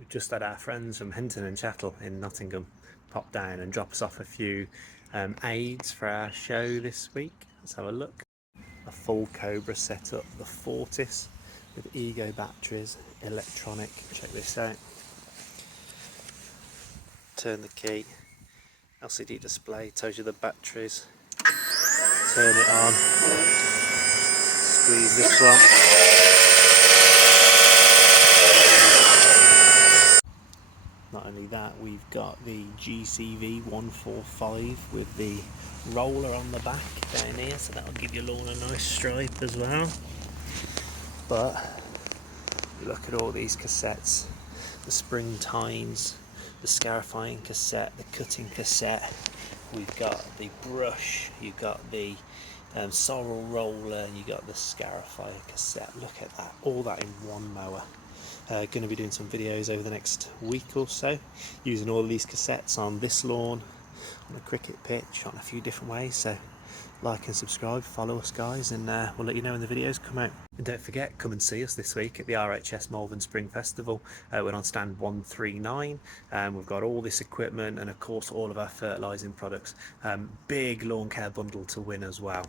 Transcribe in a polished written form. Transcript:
We've just had our friends from Hinton and Chattel in Nottingham pop down and drop us off a few aids for our show this week. Let's have a look. A full Cobra setup, the Fortis with ego batteries, electronic. Check this out. Turn the key, LCD display, tells you the batteries. Turn it on, squeeze this one. Not only that, we've got the GCV 145 with the roller on the back down here, so that'll give your lawn a nice stripe as well. But look at all these cassettes, the spring tines, the scarifying cassette, the cutting cassette. We've got the brush, you've got the sorrel roller, and you've got the scarifier cassette. Look at that, all that in one mower. Going to be doing some videos over the next week or so using all of these cassettes on this lawn, on a cricket pitch, on a few different ways. So like and subscribe, follow us guys, and we'll let you know when the videos come out. And don't forget, come and see us this week at the RHS Malvern Spring Festival. We're on stand 139. We've got all this equipment and of course all of our fertilising products. Big lawn care bundle to win as well.